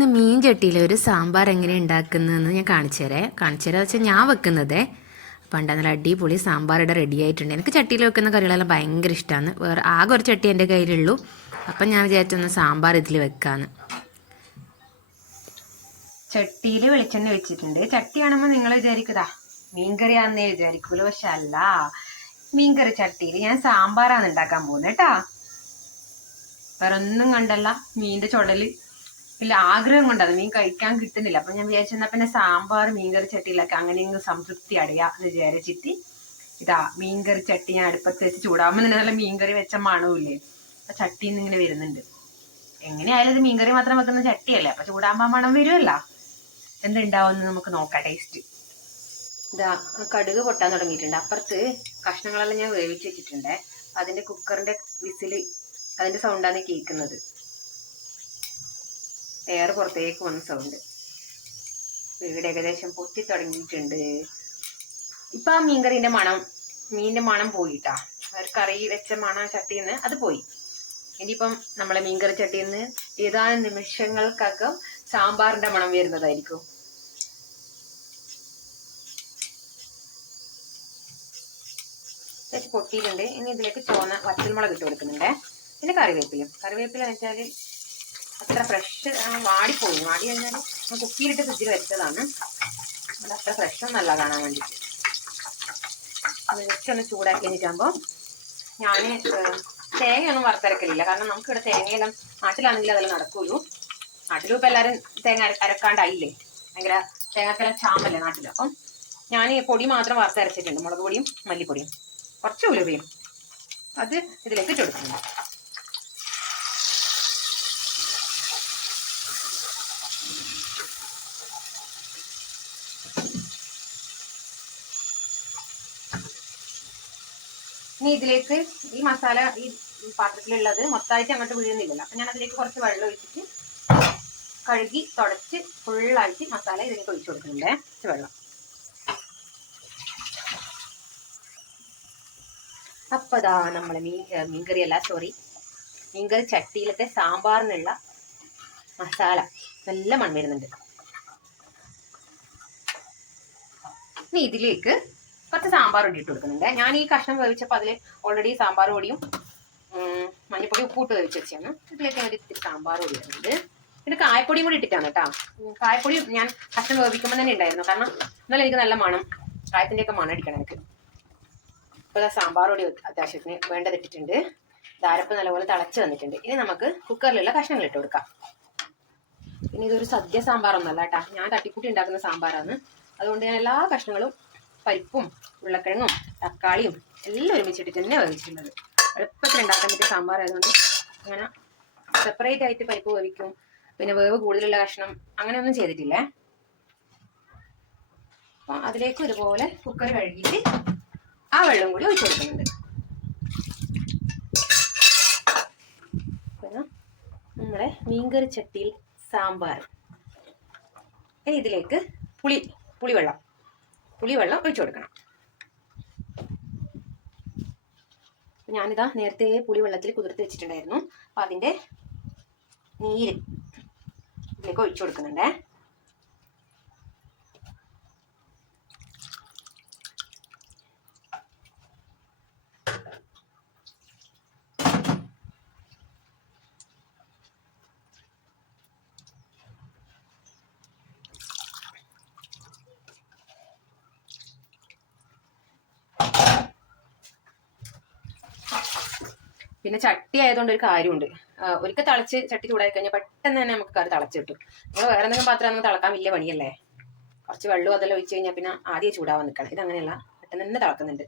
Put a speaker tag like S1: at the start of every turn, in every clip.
S1: ഇന്ന് മീൻ ചട്ടിയിൽ ഒരു സാമ്പാർ എങ്ങനെ ഉണ്ടാക്കുന്നതെന്ന് ഞാൻ കാണിച്ചു തരാം. കാണിച്ചു തരാം വെച്ചാൽ ഞാൻ വെക്കുന്നത് പണ്ട് നല്ല അടിപൊളി സാമ്പാർ ഇവിടെ റെഡി ആയിട്ടുണ്ട്. എനിക്ക് ചട്ടിയിൽ വെക്കുന്ന കറികളെല്ലാം ഭയങ്കര ഇഷ്ടമാണ് വേറെ ആകെ ഒരു ചട്ടി എന്റെ കയ്യിലുള്ളൂ. അപ്പം ഞാൻ വിചാരിച്ചൊന്ന് സാമ്പാർ ഇതിൽ വെക്കാന്ന്. ചട്ടിയിൽ വെളിച്ചെണ്ണ വെച്ചിട്ടുണ്ട്. ചട്ടി കാണുമ്പോൾ നിങ്ങൾ വിചാരിക്കുതാ? മീൻകറിയാന്നേ വിചാരിക്കൂല? പക്ഷെ അല്ല. മീൻകറി ചട്ടിയിൽ ഞാൻ സാമ്പാറാണ് ഉണ്ടാക്കാൻ പോകുന്നത് കേട്ടാ. വേറെ ഒന്നും കണ്ടല്ല. മീന്റെ ചുടൽ. ഇല്ല ആഗ്രഹം കൊണ്ടാണ് മീൻ കഴിക്കാൻ കിട്ടുന്നില്ല. അപ്പൊ ഞാൻ വിചാരിച്ചു എന്നാ പിന്നെ സാമ്പാർ മീൻകറി ചട്ടിയിലൊക്കെ അങ്ങനെ സംതൃപ്തി അടയാ എന്ന് വിചാരിച്ചിട്ട് ഇതാ മീൻകറി ചട്ടി ഞാൻ അടുപ്പത്ത് വെച്ച് ചൂടാകുമ്പോൾ തന്നെ നല്ല മീൻകറി വെച്ച മണവില്ലേ അപ്പൊ ചട്ടിയിൽ നിന്ന് ഇങ്ങനെ വരുന്നുണ്ട്. എങ്ങനെയായാലും ഇത് മീൻകറി മാത്രം വെക്കുന്ന ചട്ടിയല്ലേ? അപ്പൊ ചൂടാകുമ്പോ ആ മണം വരുമല്ല എന്തുണ്ടാവുമെന്ന് നമുക്ക് നോക്കാം ടേസ്റ്റ് ഇതാ കടുക് പൊട്ടാൻ തുടങ്ങിയിട്ടുണ്ട്. അപ്പുറത്ത് കഷ്ണങ്ങളെല്ലാം ഞാൻ വേവിച്ച് വെച്ചിട്ടുണ്ട്. അതിന്റെ കുക്കറിന്റെ വിസിൽ അതിന്റെ സൗണ്ടാണ് കേൾക്കുന്നത് എയർ പുറത്തേക്ക് വന്ന സൗണ്ട് വീട് ഏകദേശം പൊട്ടി തുടങ്ങിയിട്ടുണ്ട്. ഇപ്പൊ ആ മീൻകറിന്റെ മണം മീനിന്റെ മണം പോയിട്ടാ. ഒരു കറി വെച്ച മണം ചട്ടിന്ന് അത് പോയി. ഇനിയിപ്പം നമ്മളെ മീൻകറി ചട്ടിന്ന് ഏതാനും നിമിഷങ്ങൾക്കകം സാമ്പാറിന്റെ മണം വരുന്നതായിരിക്കും. പൊട്ടിയിട്ടുണ്ട്. ഇനി ഇതിലേക്ക് ചോന്ന വറ്റൽമുളക് ഇട്ട് കൊടുക്കുന്നുണ്ട്. പിന്നെ കറിവേപ്പിലും. കറിവേപ്പില വെച്ചാൽ അത്ര ഫ്രഷ് വാടിപ്പോകും വാടി കഴിഞ്ഞാൽ കുപ്പിയിലിട്ട് ഫ്രിഡ്ജിൽ വെച്ചതാണ്. അത് അത്ര ഫ്രഷ് ഒന്നല്ല കാണാൻ വേണ്ടിയിട്ട് ജസ്റ്റ് ഒന്ന് ചൂടാക്കി കഴിഞ്ഞിട്ടാകുമ്പോൾ ഞാൻ തേങ്ങയൊന്നും വറുത്തരക്കലില്ല. കാരണം നമുക്കിവിടെ തേങ്ങയെല്ലാം നാട്ടിലാണെങ്കിൽ അതെല്ലാം നടക്കുള്ളൂ. നാട്ടിലും ഇപ്പം എല്ലാവരും തേങ്ങ അര അരക്കാണ്ടായില്ലേ? ഭയങ്കര തേങ്ങക്കെല്ലാം ചാമല്ലേ നാട്ടിൽ അപ്പം ഞാൻ ഈ പൊടി മാത്രം വറുത്തരച്ചിട്ടുണ്ട്. മുളക് പൊടിയും മല്ലിപ്പൊടിയും. കുറച്ച് ഉലുവയും. അത് ഇതിലേക്ക് ഇട്ട് ഇനി ഇതിലേക്ക് ഈ മസാല ഈ പാത്രത്തിലുള്ളത് മൊത്തമായിട്ട് അങ്ങോട്ട് വീഴുന്നില്ലല്ലോ. അപ്പം ഞാൻ അതിലേക്ക് കുറച്ച് വെള്ളം ഒഴിച്ചിട്ട് കഴുകി തുടച്ച് ഫുള്ളായിട്ട് മസാല ഇതിലേക്ക് ഒഴിച്ചു കൊടുക്കുന്നുണ്ട്. കുറച്ച് വെള്ളം. അപ്പോൾ ഇതാ നമ്മൾ മീൻ മീൻകറി അല്ല സോറി മീൻകറി ചട്ടിയിലത്തെ സാമ്പാറിനുള്ള മസാല. നല്ല മൺ വരുന്നുണ്ട്. ഇനി ഇതിലേക്ക് കുറച്ച് സാമ്പാർ പൊടി ഇട്ട് കൊടുക്കുന്നുണ്ട്. ഞാൻ ഈ കഷ്ണം വേവിച്ചപ്പോൾ അതിൽ ഓൾറെഡി സാമ്പാർ പൊടിയും മഞ്ഞപ്പൊടി ഉപ്പൂട്ട് വേവിച്ച് വെച്ചാണ് ഇതിലേക്ക് ഒരു ഇത്തിരി സാമ്പാർ പൊടി വരുന്നുണ്ട് പിന്നെ കായപ്പൊടിയും കൂടി ഇട്ടിട്ടാണ് കേട്ടോ. കായപ്പൊടി ഞാൻ കഷ്ണം വേവിക്കുമ്പോൾ തന്നെ ഉണ്ടായിരുന്നു കാരണം എന്നാലും എനിക്ക് നല്ല മണം. കായത്തിന്റെ ഒക്കെ മണം അടിക്കണം എനിക്ക്. ഇപ്പോൾ സാമ്പാർ പൊടി അത്യാവശ്യത്തിന് വേണ്ടത് ഇട്ടിട്ടുണ്ട്. ധാരപ്പ് നല്ലപോലെ തിളച്ച് വന്നിട്ടുണ്ട്. ഇനി നമുക്ക് കുക്കറിലുള്ള കഷ്ണങ്ങൾ ഇട്ട് കൊടുക്കാം. പിന്നെ ഇതൊരു സദ്യ സാമ്പാറൊന്നല്ല കേട്ടോ. ഞാൻ തട്ടിക്കൂട്ടി ഉണ്ടാക്കുന്ന സാമ്പാറാണ്. അതുകൊണ്ട് ഞാൻ എല്ലാ കഷ്ണങ്ങളും പരിപ്പും ഉരുളക്കിഴങ്ങും തക്കാളിയും എല്ലാം ഒരുമിച്ചിട്ട് തന്നെ വേവിച്ചിരുന്നത്. എളുപ്പത്തിൽ ഉണ്ടാക്കാൻ പറ്റിയ സാമ്പാർ ആയതുകൊണ്ട് അങ്ങനെ സെപ്പറേറ്റ് ആയിട്ട് പരിപ്പ് വേവിക്കും. പിന്നെ വേവ് കൂടുതലുള്ള കഷ്ണം അങ്ങനെയൊന്നും ചെയ്തിട്ടില്ല. അപ്പം അതിലേക്ക് ഇതുപോലെ കുക്കർ കഴുകിയിട്ട് ആ വെള്ളം കൂടി ഒഴിച്ചു കൊടുക്കുന്നുണ്ട്. നമ്മുടെ മീൻകറി ചട്ടിയിൽ സാമ്പാർ. ഇനി ഇതിലേക്ക് പുളി പുളിവെള്ളം. പുളിവെള്ളം ഒഴിച്ചു കൊടുക്കണം. ഞാനിതാ നേരത്തെ പുളിവെള്ളത്തിൽ കുതിർത്ത് വെച്ചിട്ടുണ്ടായിരുന്നു. അപ്പം അതിന്റെ നീര് ഇതിലേക്ക് ഒഴിച്ചു കൊടുക്കുന്നുണ്ടേ. പിന്നെ ചട്ടി ആയതുകൊണ്ട് ഒരു കാര്യമുണ്ട്. ഒരിക്കൽ തിളച്ച് ചട്ടി ചൂടായി കഴിഞ്ഞാൽ പെട്ടെന്ന് തന്നെ നമുക്ക് കറി തിളച്ച് കിട്ടും. നമ്മൾ വേറെ എന്തെങ്കിലും പാത്രം നമുക്ക് തിളക്കാൻ വലിയ പണിയല്ലേ? കുറച്ച് വെള്ളം അതെല്ലാം ഒഴിച്ച് കഴിഞ്ഞാൽ പിന്നെ ആദ്യം ചൂടാവാൻ നിൽക്കണം ഇതങ്ങനെയല്ല പെട്ടെന്ന് തന്നെ തിളക്കുന്നുണ്ട്.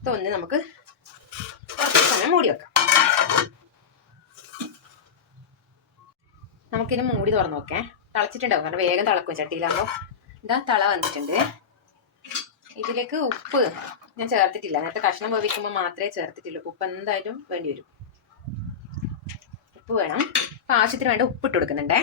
S1: ഇതൊന്ന് നമുക്ക് കുറച്ച് സമയം മൂടി വെക്കാം. നമുക്കിനി മൂടി തുറന്ന് നോക്കേ. തിളച്ചിട്ടുണ്ടാവും. കാരണം വേഗം തിളക്കും ചട്ടിയിലാകുമ്പോൾ ഇതാ തള വന്നിട്ടുണ്ട്. ഇതിലേക്ക് ഉപ്പ് ഞാൻ ചേർത്തിട്ടില്ല. നേരത്തെ കഷ്ണം വേവിക്കുമ്പോൾ മാത്രമേ ചേർത്തിട്ടുള്ളൂ. ഉപ്പ് എന്തായാലും വേണ്ടി വരും ഉപ്പ് വേണം. അപ്പം ആവശ്യത്തിന് വേണ്ട ഉപ്പ് ഇട്ട് കൊടുക്കുന്നുണ്ടേ.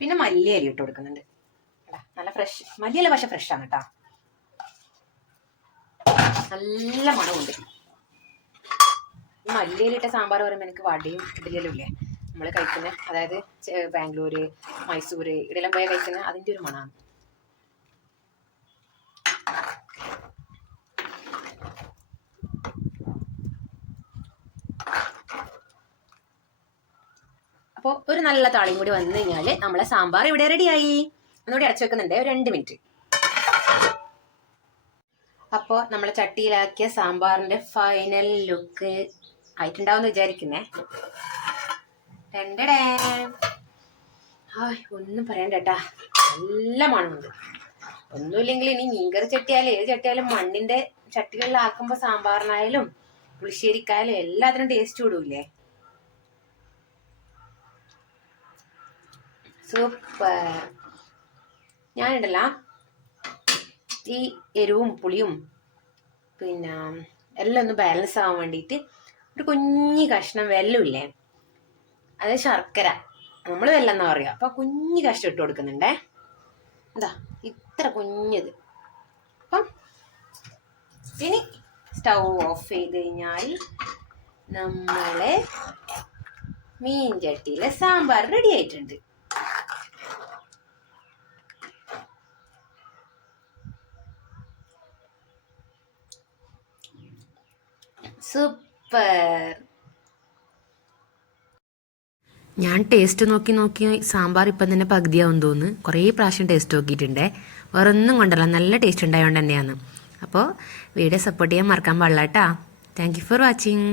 S1: പിന്നെ മല്ലിയരി ഇട്ട് കൊടുക്കുന്നുണ്ട്. നല്ല ഫ്രഷ് മല്ലിയല്ല പക്ഷെ ഫ്രഷ് ആണ് കേട്ടോ. നല്ല മണമുണ്ട്. മല്ലിയിലിട്ട സാമ്പാർ പറയുമ്പോൾ എനിക്ക് വടയും ഇഡലിയിലും ഇല്ലേ? നമ്മൾ കഴിക്കുന്ന അതായത് ബാംഗ്ലൂർ മൈസൂർ ഇവിടെയെല്ലാം പോയി കഴിക്കുന്ന അതിന്റെ ഒരു മണമാണ്. അപ്പോൾ ഒരു നല്ല താളിയും കൂടി വന്നു കഴിഞ്ഞാൽ നമ്മളെ സാമ്പാർ ഇവിടെ റെഡിയായി. ഒന്നുകൂടി അടച്ചു വെക്കുന്നുണ്ട് ഒരു രണ്ട് മിനിറ്റ്. അപ്പോൾ നമ്മളെ ചട്ടിയിലാക്കിയ സാമ്പാറിന്റെ ഫൈനൽ ലുക്ക് ആയിട്ടുണ്ടാവുമെന്ന് വിചാരിക്കുന്നേ. രണ്ടടേ ആയ് ഒന്നും പറയണ്ട കേട്ടാ നല്ല മണ്ണുണ്ട് ഒന്നുമില്ലെങ്കിൽ ഇനി മീൻകറി ചട്ടിയാലും ഏത് ചട്ടിയാലും മണ്ണിന്റെ ചട്ടികളിലാക്കുമ്പോൾ സാമ്പാറിനായാലും പുളിശ്ശേരിക്കായാലും എല്ലാത്തിനും ടേസ്റ്റ് കൂടൂലേ സൂപ്പർ ഞാനുണ്ടല്ല. ഈ എരിവും പുളിയും പിന്നെ എല്ലാം ഒന്ന് ബാലൻസ് ആവാൻ വേണ്ടിയിട്ട് ഒരു കുഞ്ഞി കഷ്ണം വെല്ലമില്ലേ അത് ശർക്കര. നമ്മൾ വെല്ലം എന്നാ പറയുക. അപ്പൊ കുഞ്ഞി കഷ്ണം ഇട്ട് കൊടുക്കുന്നുണ്ടേ. എന്താ ഇത്ര കുഞ്ഞത്. അപ്പം ഇനി സ്റ്റൗ ഓഫ് ചെയ്ത് കഴിഞ്ഞാൽ നമ്മളെ മീൻ ചട്ടിയിലെ സാമ്പാർ റെഡി ആയിട്ടുണ്ട്. സൂപ്പർ
S2: ഞാൻ ടേസ്റ്റ് നോക്കി നോക്കി സാമ്പാർ ഇപ്പം തന്നെ പകുതിയാവും തോന്നുന്നു. കുറേ പ്രാവശ്യം ടേസ്റ്റ് നോക്കിയിട്ടുണ്ടേ. വേറെ ഒന്നും കൊണ്ടല്ല. നല്ല ടേസ്റ്റ് ഉണ്ടായതുകൊണ്ട് തന്നെയാണ്. അപ്പോൾ വീഡിയോ സപ്പോർട്ട് ചെയ്യാൻ മറക്കാൻ പാടില്ല കേട്ടാ. Thank you for watching